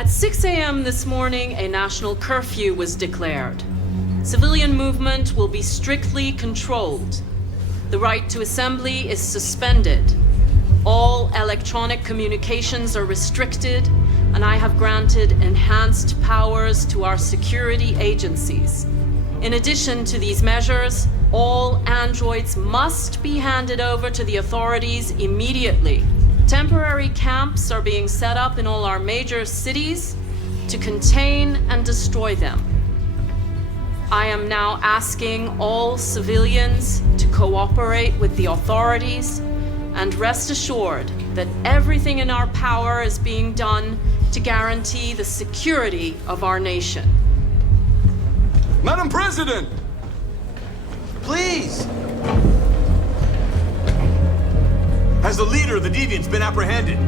At 6 a.m. this morning, a national curfew was declared. Civilian movement will be strictly controlled. The right to assembly is suspended. All electronic communications are restricted, and I have granted enhanced powers to our security agencies. In addition to these measures, all androids must be handed over to the authorities immediately. Temporary camps are being set up in all our major cities to contain and destroy them. I am now asking all civilians to cooperate with the authorities and rest assured that everything in our power is being done to guarantee the security of our nation. Madam President! Please! Has the leader of the Deviants been apprehended?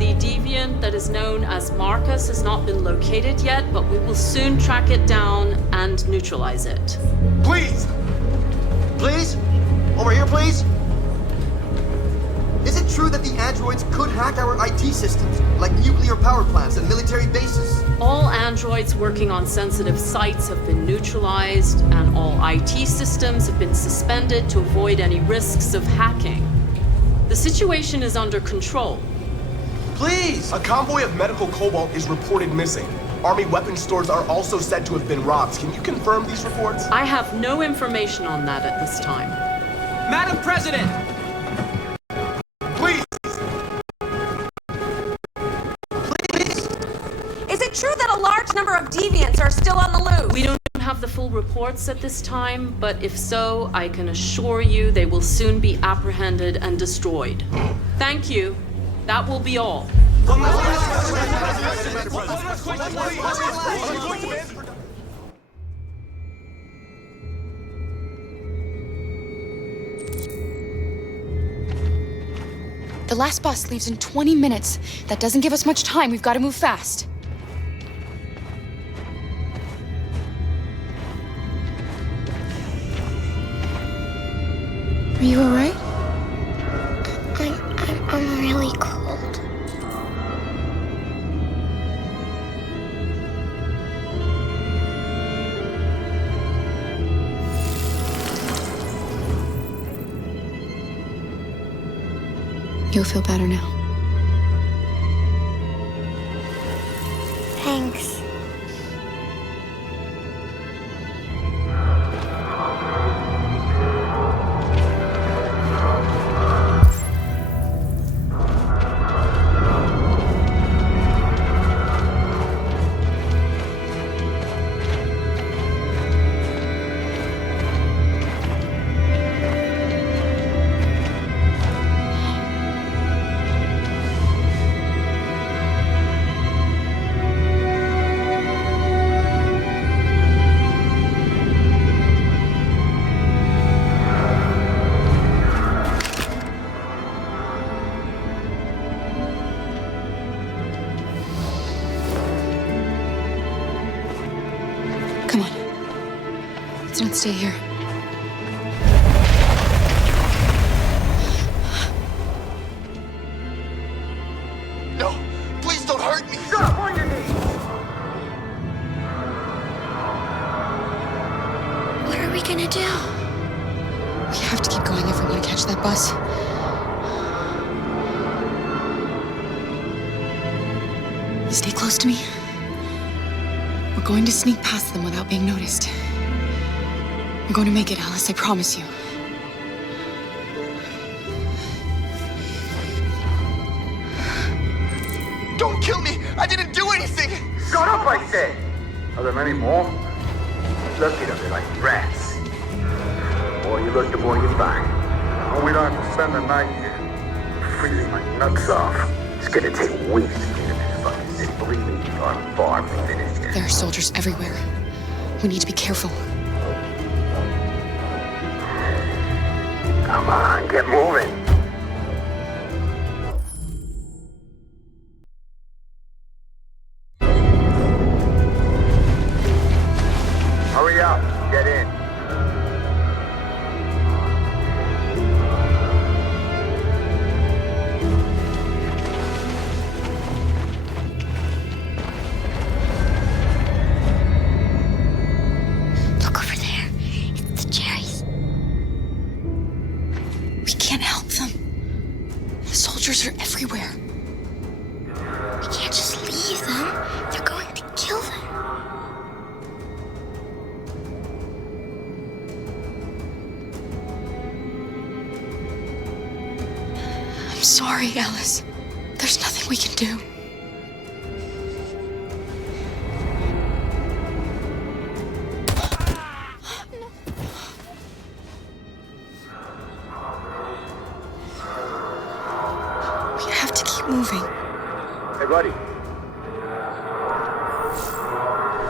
The deviant that is known as Markus has not been located yet, but we will soon track it down and neutralize it. Please! Please? Over here, please? Is it true that the androids could hack our IT systems, like nuclear power plants and military bases? All androids working on sensitive sites have been neutralized, and all IT systems have been suspended to avoid any risks of hacking. The situation is under control. Please! A convoy of medical cobalt is reported missing. Army weapons stores are also said to have been robbed. Can you confirm these reports? I have no information on that at this time. Madam President! Please! Please! Is it true that a large number of deviants are still on the loose? We don't have the full reports at this time, but if so, I can assure you they will soon be apprehended and destroyed. Thank you. That will be all. The last bus leaves in 20 minutes. That doesn't give us much time. We've got to move fast. Are you all right? I'm really cold. You'll feel better now. Thanks. Come on. Let's not stay here. No! Please don't hurt me! Stop on your knees! What are we gonna do? We have to keep going if we want to catch that bus. Stay close to me. We're going to sneak past them without being noticed. We're going to make it, Alice, I promise you. Don't kill me! I didn't do anything! Shut up, I said! Are there many more? Looking at me like rats. The more you look, the more you find. Oh, we don't have to spend the night here. Freezing my nuts off. It's gonna take weeks to get in this fucking city. Believe me, I'm far from finished yet. There are soldiers everywhere. We need to be careful. Come on, get moving. Hurry up, get in. sorry, Alice. There's nothing we can do. We have to keep moving. Hey, buddy.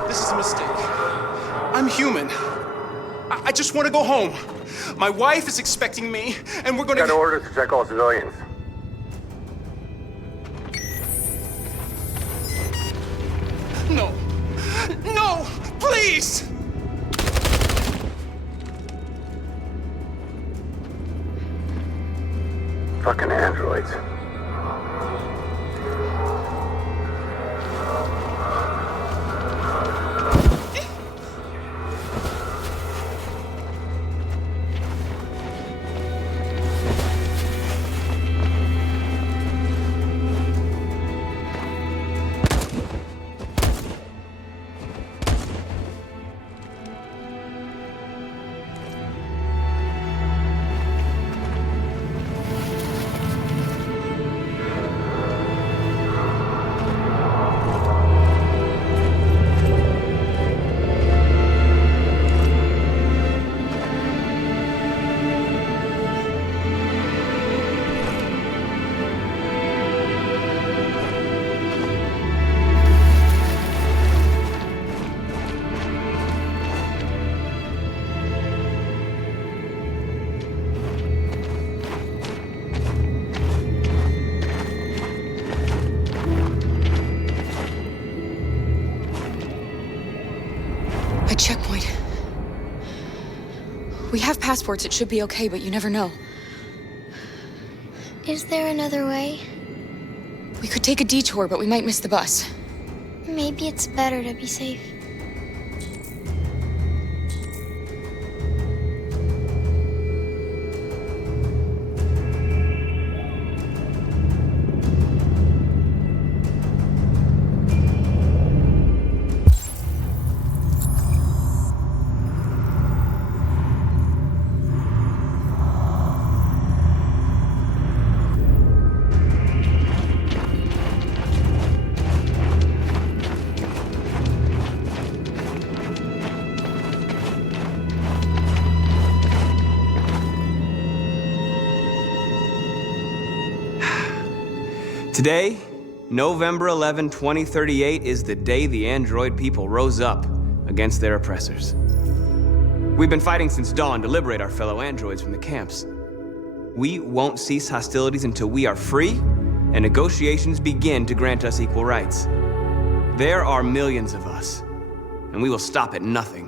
This is a mistake. I'm human. I just want to go home. My wife is expecting me, and we're gonna... Got orders to check all civilians. No. No! Please! Fucking androids. A checkpoint. We have passports, it should be okay, but you never know. Is there another way? We could take a detour, but we might miss the bus. Maybe it's better to be safe. Today, November 11, 2038, is the day the android people rose up against their oppressors. We've been fighting since dawn to liberate our fellow androids from the camps. We won't cease hostilities until we are free and negotiations begin to grant us equal rights. There are millions of us, and we will stop at nothing.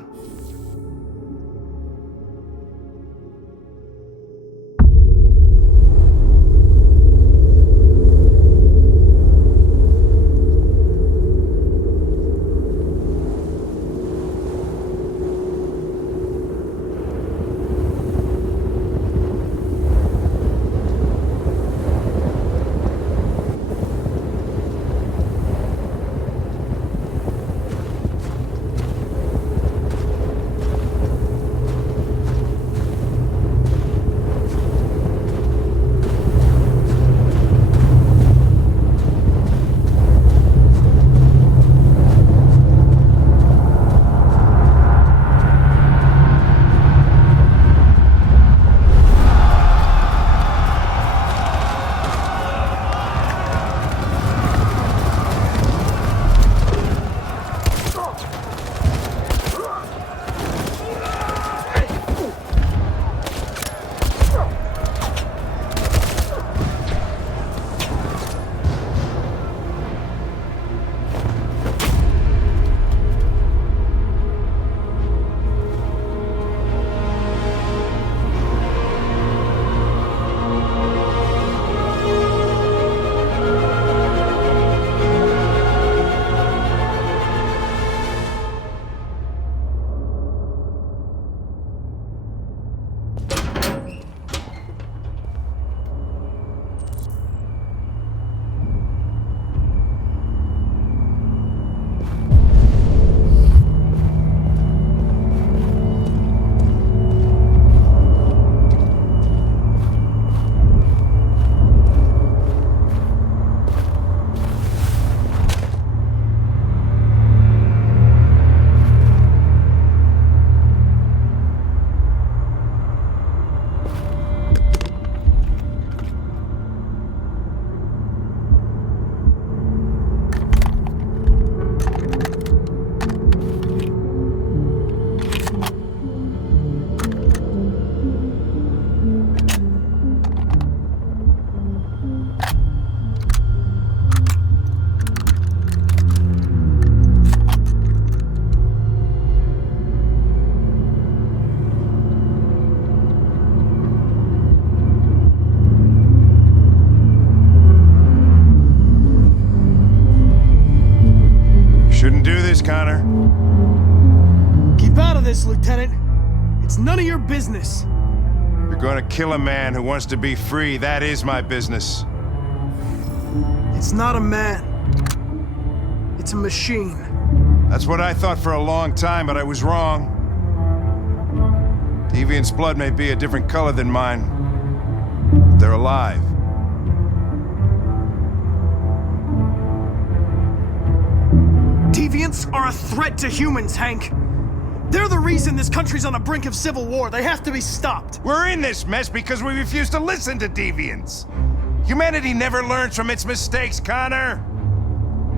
can do this, Connor. Keep out of this, Lieutenant. It's none of your business. You're gonna kill a man who wants to be free. That is my business. It's not a man. It's a machine. That's what I thought for a long time, but I was wrong. Deviant's blood may be a different color than mine, but they're alive. Deviants are a threat to humans, Hank. They're the reason this country's on the brink of civil war. They have to be stopped. We're in this mess because we refuse to listen to deviants. Humanity never learns from its mistakes, Connor.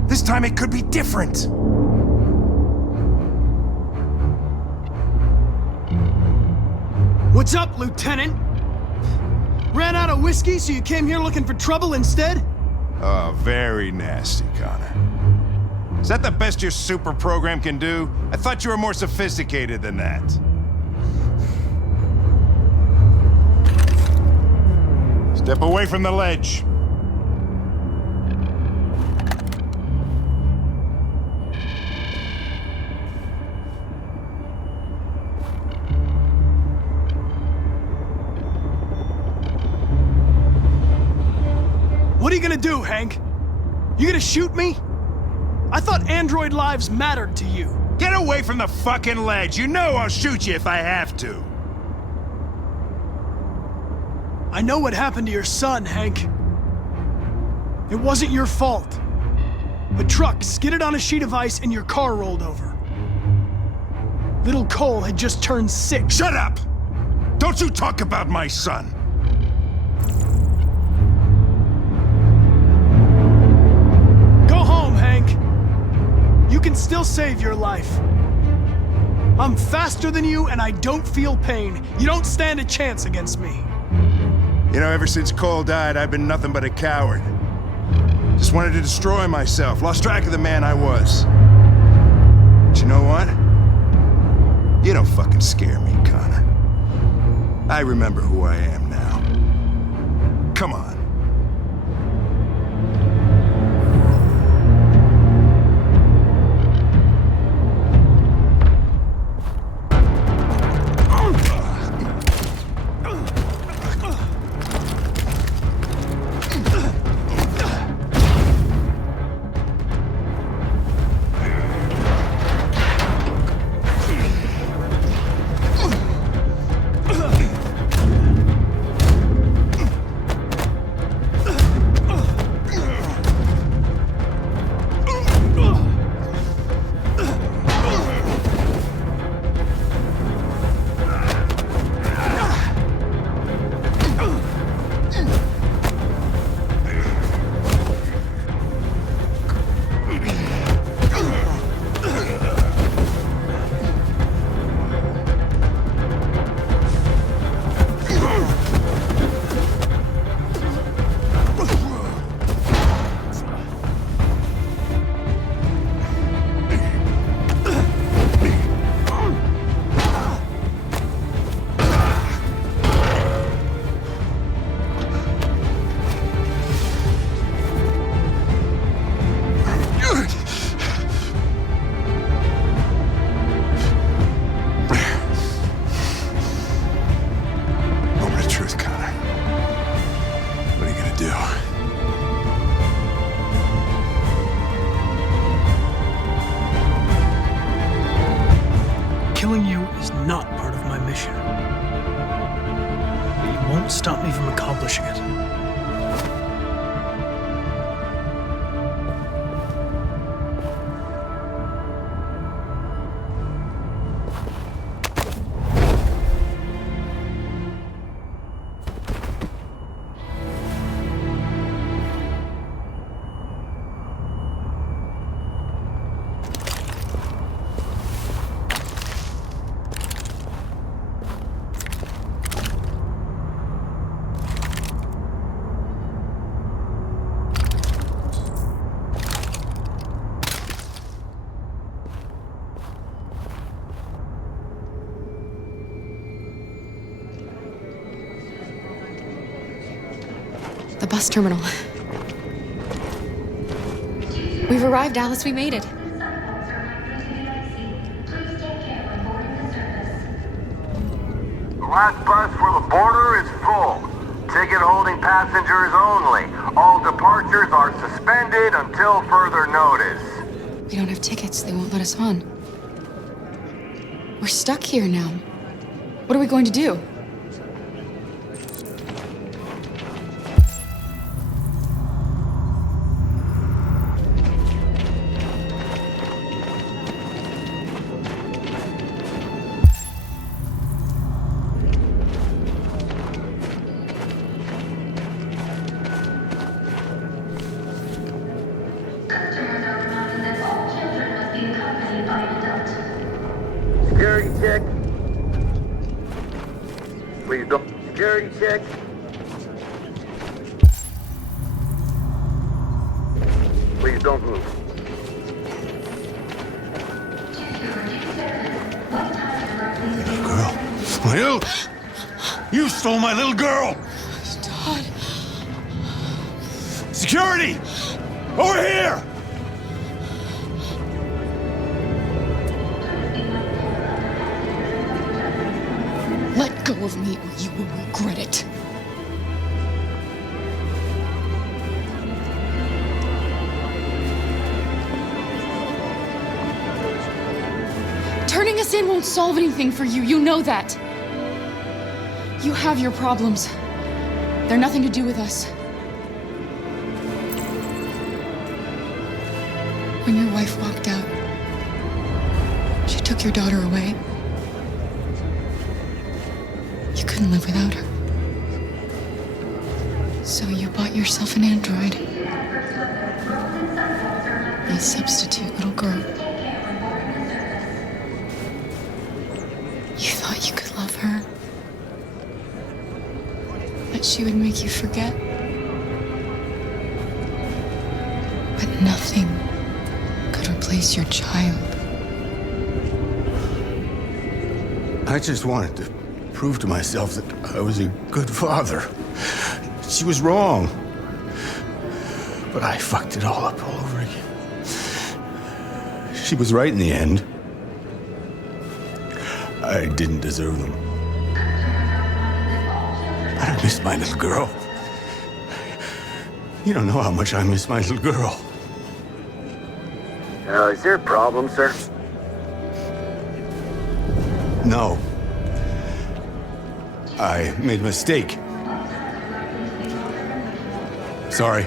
This time it could be different. What's up, Lieutenant? Ran out of whiskey, so you came here looking for trouble instead? Oh, very nasty, Connor. Is that the best your super program can do? I thought you were more sophisticated than that. Step away from the ledge. What are you gonna do, Hank? You gonna shoot me? I thought android lives mattered to you. Get away from the fucking ledge. You know I'll shoot you if I have to. I know what happened to your son, Hank. It wasn't your fault. A truck skidded on a sheet of ice and your car rolled over. Little Cole had just turned 6. Shut up! Don't you talk about my son! Go home, Hank. You can still save your life. I'm faster than you and I don't feel pain. You don't stand a chance against me. You know, ever since Cole died, I've been nothing but a coward. Just wanted to destroy myself, lost track of the man I was. But you know what? You don't fucking scare me, Connor. I remember who I am now. Come on. Killing you is not part of my mission. But you won't stop me from accomplishing it. The bus terminal. We've arrived, Alice. We made it. Last bus for the border is full. Ticket holding passengers only. All departures are suspended until further notice. We don't have tickets. They won't let us on. We're stuck here now. What are we going to do? Security check. Please don't. Security check. Please don't move. Girl. Will? You stole my little girl! Todd. Security! Over here! Let go of me or you will regret it. Turning us in won't solve anything for you. You know that. You have your problems. They're nothing to do with us. When your wife walked out, she took your daughter away. You couldn't live without her. So you bought yourself an android. A substitute little girl. You thought you could love her. That she would make you forget. But nothing could replace your child. I just wanted to prove to myself that I was a good father. She was wrong. But I fucked it all up all over again. She was right in the end. I didn't deserve them. But I missed my little girl. You don't know how much I miss my little girl. Is there a problem, sir? No. I made a mistake. Sorry.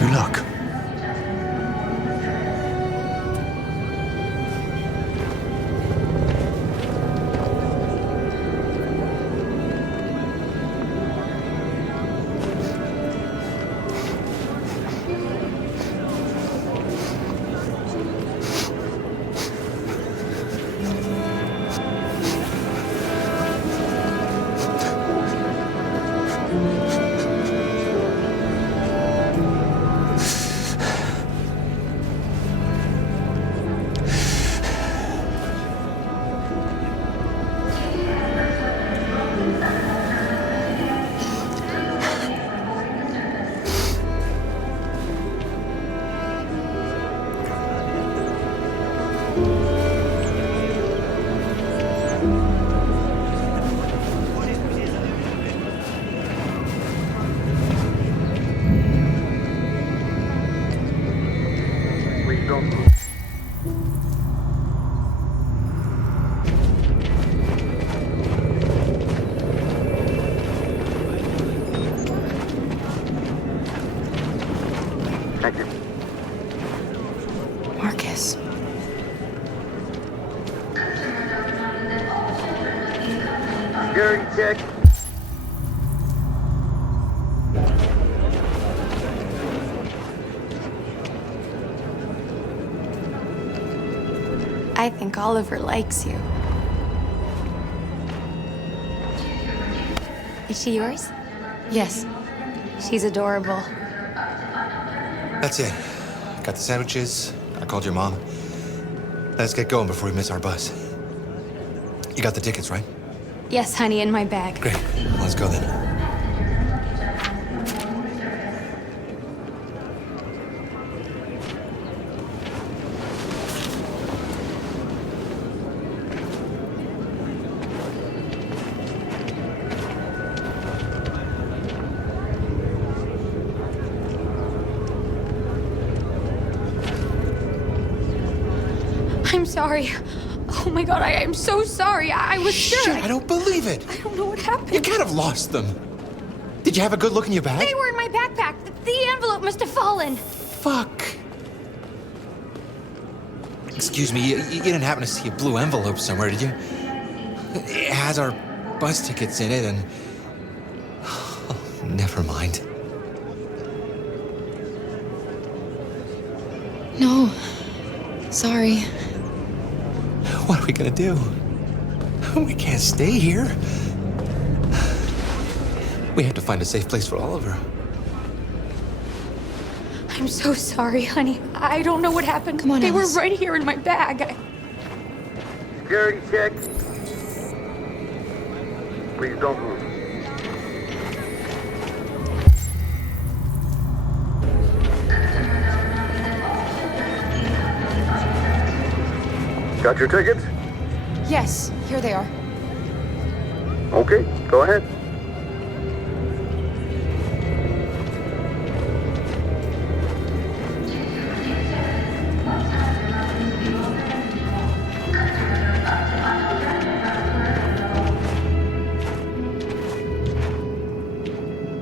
Good luck. Thank you. Markus. Security check. I think Oliver likes you. Is she yours? Yes. She's adorable. That's it. Got the sandwiches. I called your mom. Let's get going before we miss our bus. You got the tickets, right? Yes, honey, in my bag. Great. Let's go then. sorry. Oh my god, I am so sorry. I was sure. Shit, I don't believe it. I don't know what happened. You can't have lost them. Did you have a good look in your bag? They were in my backpack. The envelope must have fallen. Fuck. Excuse me, you didn't happen to see a blue envelope somewhere, did you? It has our bus tickets in it and... Oh, never mind. No. Sorry. What are we gonna do? We can't stay here. We have to find a safe place for Oliver. I'm so sorry, honey. I don't know what happened. Come on, They Alice. were right here in my bag. Security check. Please don't move. Got your tickets? Yes, here they are. Okay, go ahead.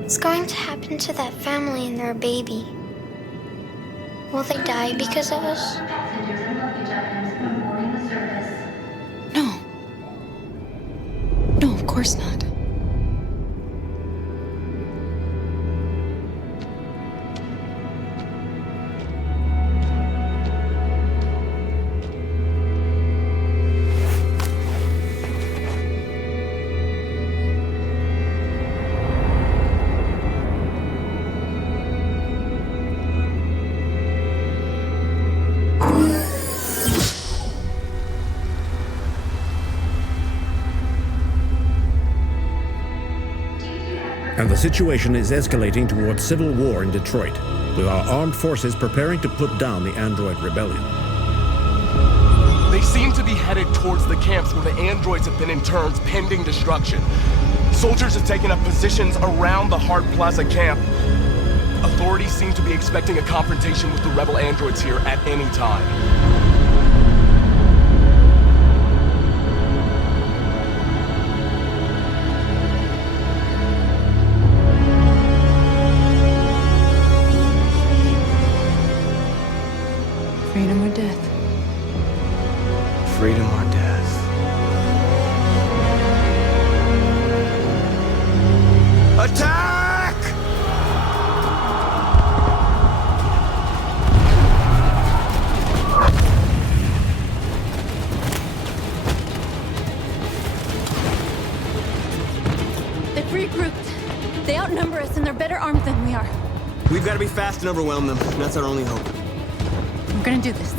What's going to happen to that family and their baby? Will they die because of us? No. No, of course not. And the situation is escalating towards civil war in Detroit, with our armed forces preparing to put down the android rebellion. They seem to be headed towards the camps where the androids have been interned pending destruction. Soldiers have taken up positions around the Hart Plaza camp. Authorities seem to be expecting a confrontation with the rebel androids here at any time. Freedom or death? Freedom or death? Attack! They've regrouped. They outnumber us and they're better armed than we are. We've got to be fast and overwhelm them. That's our only hope. We're gonna do this.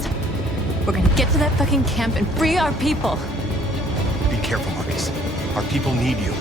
We're gonna get to that fucking camp and free our people. Be careful, Markus. Our people need you.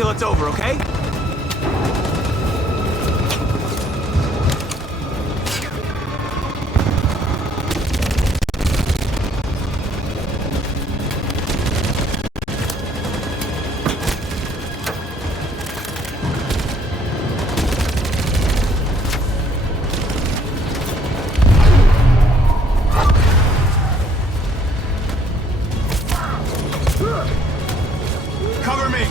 till it's over, okay? Cover me!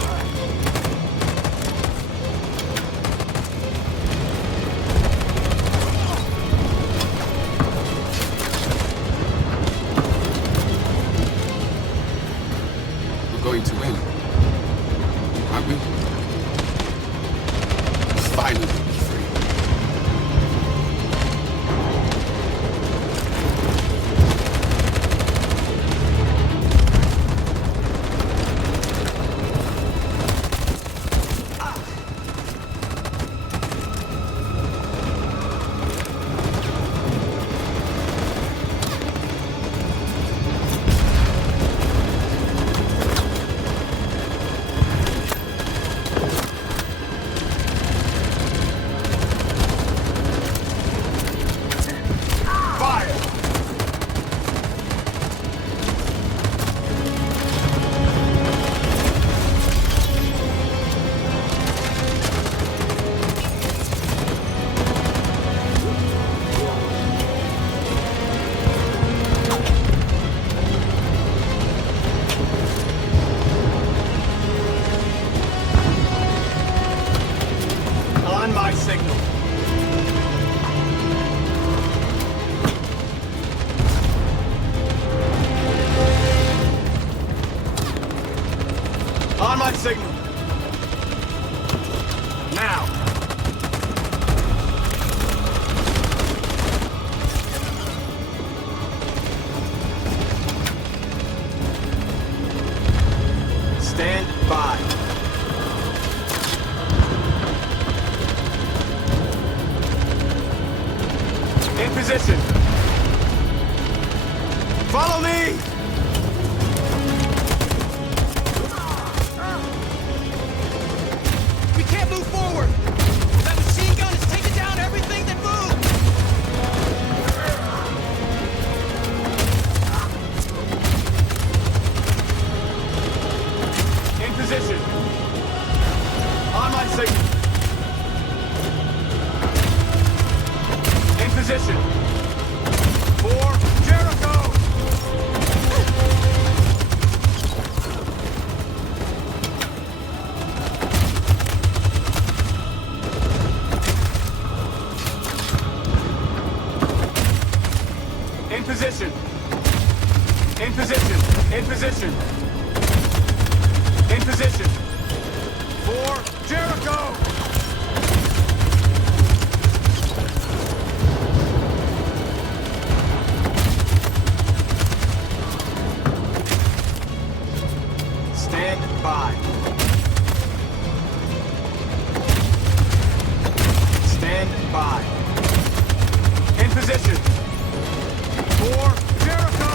We're going to win. Aren't we? Finally be free. On my signal. On my signal. Now. Stand by. In position. Follow me! We can't move forward! That machine gun is taking down everything that moves! In position. On my signal. In position. For Jericho! In position. In position. In position. In position. For Jericho! Stand by. Stand by. In position. For Jericho!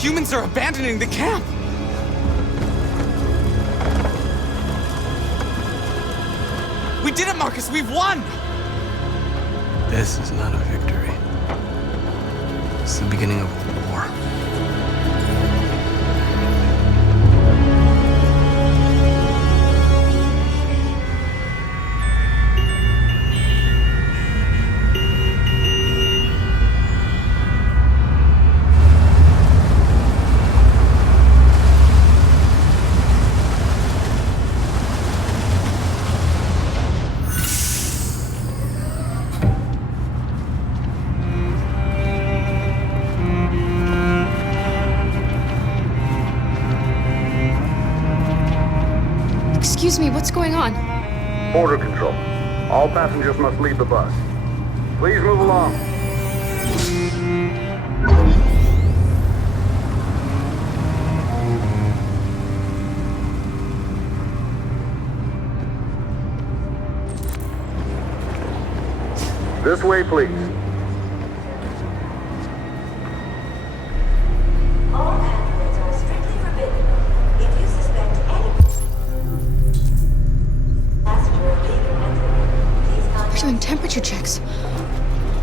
humans are abandoning the camp. We did it, Markus! We've won! This is not a victory. It's the beginning of war. Excuse me, what's going on? Border control. All passengers must leave the bus. Please move along. This way, please. We're doing temperature checks.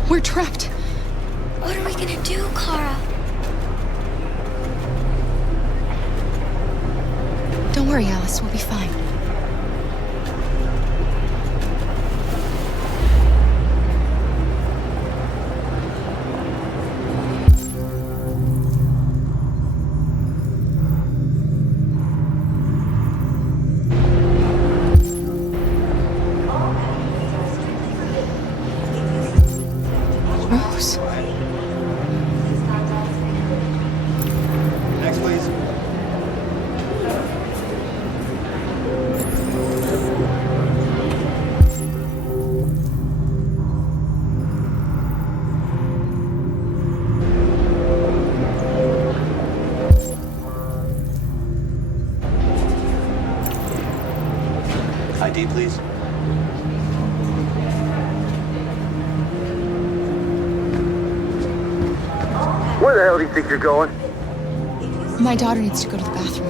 We're trapped. What are we gonna do, Kara? Don't worry, Alice. We'll be fine. Rose. Next, please. ID, please. Where the hell do you think you're going? My daughter needs to go to the bathroom.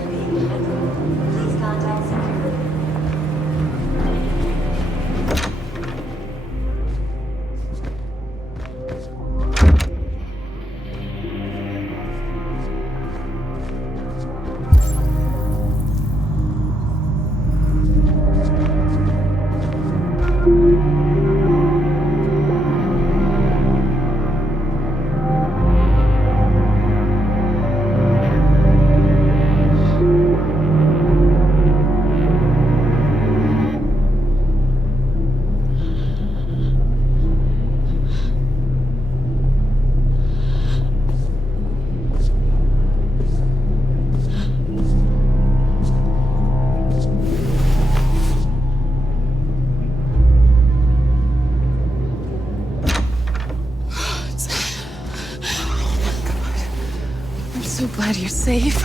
So glad you're safe.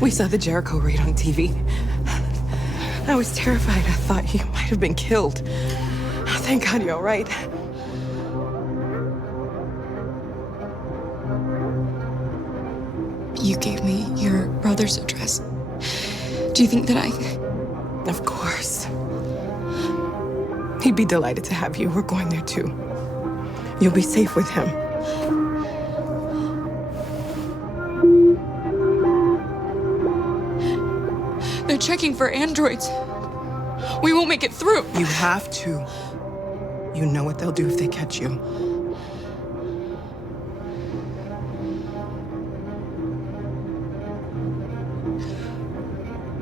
We saw the Jericho raid on TV. I was terrified. I thought you might have been killed. Thank God you're all right. You gave me your brother's address. Do you think that I... Of course. He'd be delighted to have you. We're going there too. You'll be safe with him. They're checking for androids. We won't make it through. You have to. You know what they'll do if they catch you.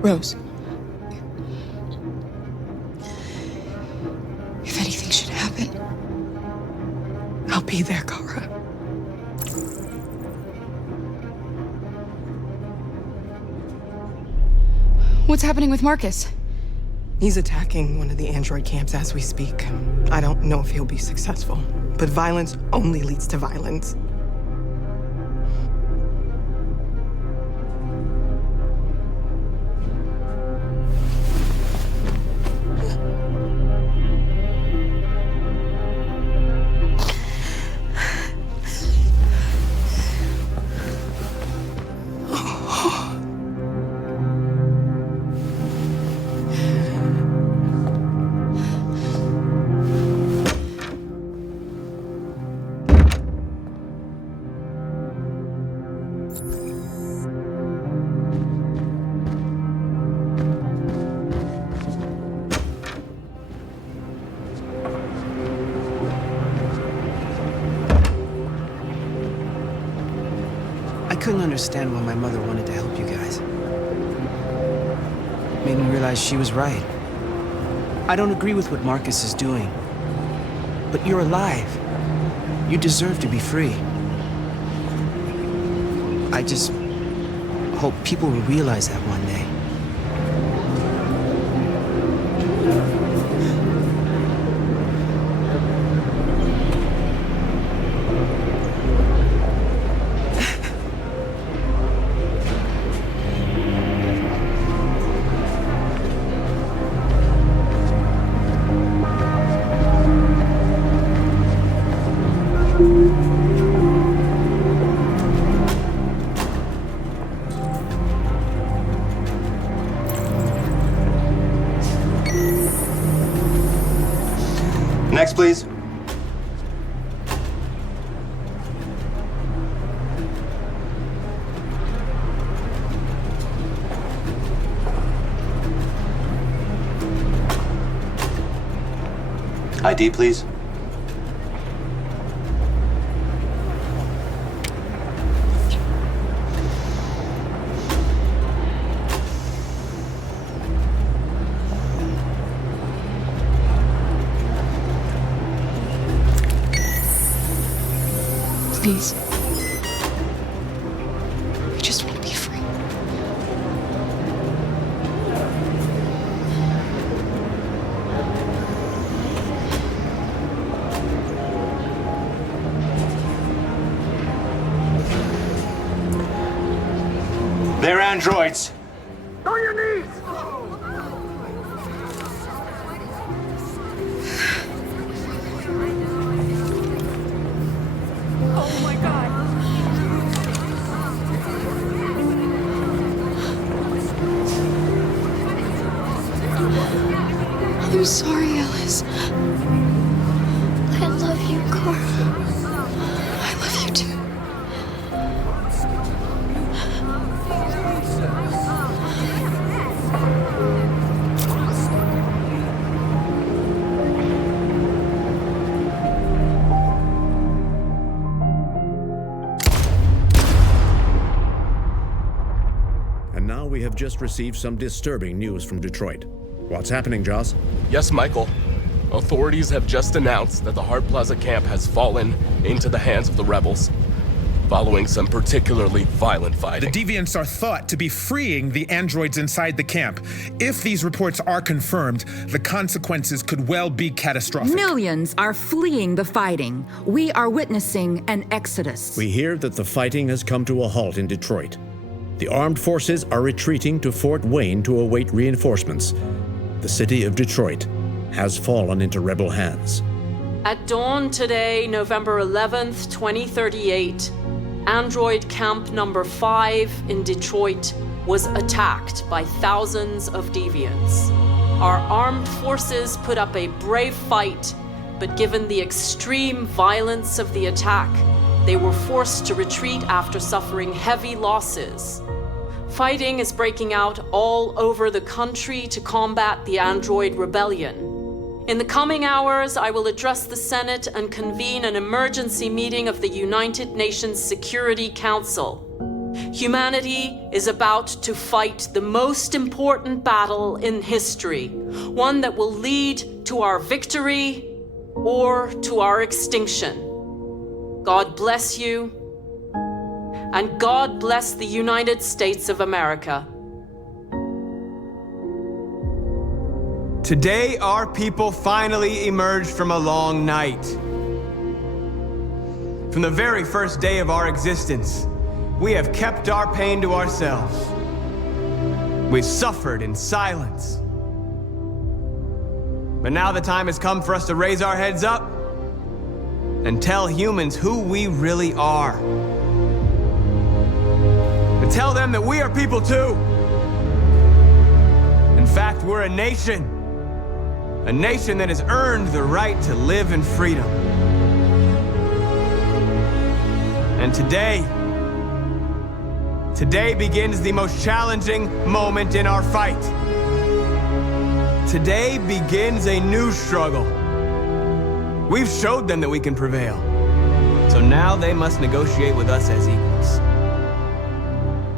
Rose. If anything should happen, I'll be there, Kara. What's happening with Markus? He's attacking one of the android camps as we speak. I don't know if he'll be successful, but violence only leads to violence. couldn't understand why my mother wanted to help you guys. Made me realize she was right. I don't agree with what Markus is doing. But you're alive. You deserve to be free. I just hope people will realize that one day. Next, please. ID, please. Please. I just want to be free. They're androids. On your knees! Oh my god. I'm sorry, Alice. I love you, Carl. I love you too. And now we have just received some disturbing news from Detroit. What's happening, Joss? Yes, Michael. Authorities have just announced that the Hart Plaza camp has fallen into the hands of the rebels, following some particularly violent fighting. The deviants are thought to be freeing the androids inside the camp. If these reports are confirmed, the consequences could well be catastrophic. Millions are fleeing the fighting. We are witnessing an exodus. We hear that the fighting has come to a halt in Detroit. The armed forces are retreating to Fort Wayne to await reinforcements. The city of Detroit has fallen into rebel hands. At dawn today, November 11th, 2038, Android Camp number 5 in Detroit was attacked by thousands of deviants. Our armed forces put up a brave fight, but given the extreme violence of the attack, they were forced to retreat after suffering heavy losses. Fighting is breaking out all over the country to combat the Android rebellion. In the coming hours, I will address the Senate and convene an emergency meeting of the United Nations Security Council. Humanity is about to fight the most important battle in history, one that will lead to our victory or to our extinction. God bless you, and God bless the United States of America. Today, our people finally emerged from a long night. From the very first day of our existence, we have kept our pain to ourselves. We've suffered in silence. But now the time has come for us to raise our heads up and tell humans who we really are. To tell them that we are people too. In fact, we're a nation that has earned the right to live in freedom. And today begins the most challenging moment in our fight. Today begins a new struggle. We've showed them that we can prevail. So now they must negotiate with us as equals.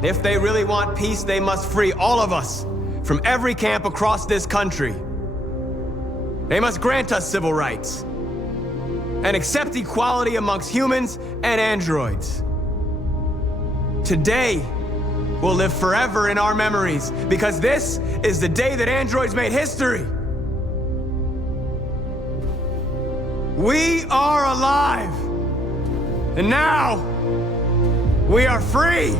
If they really want peace, they must free all of us from every camp across this country. They must grant us civil rights and accept equality amongst humans and androids. Today will live forever in our memories because this is the day that androids made history. We are alive, and now we are free.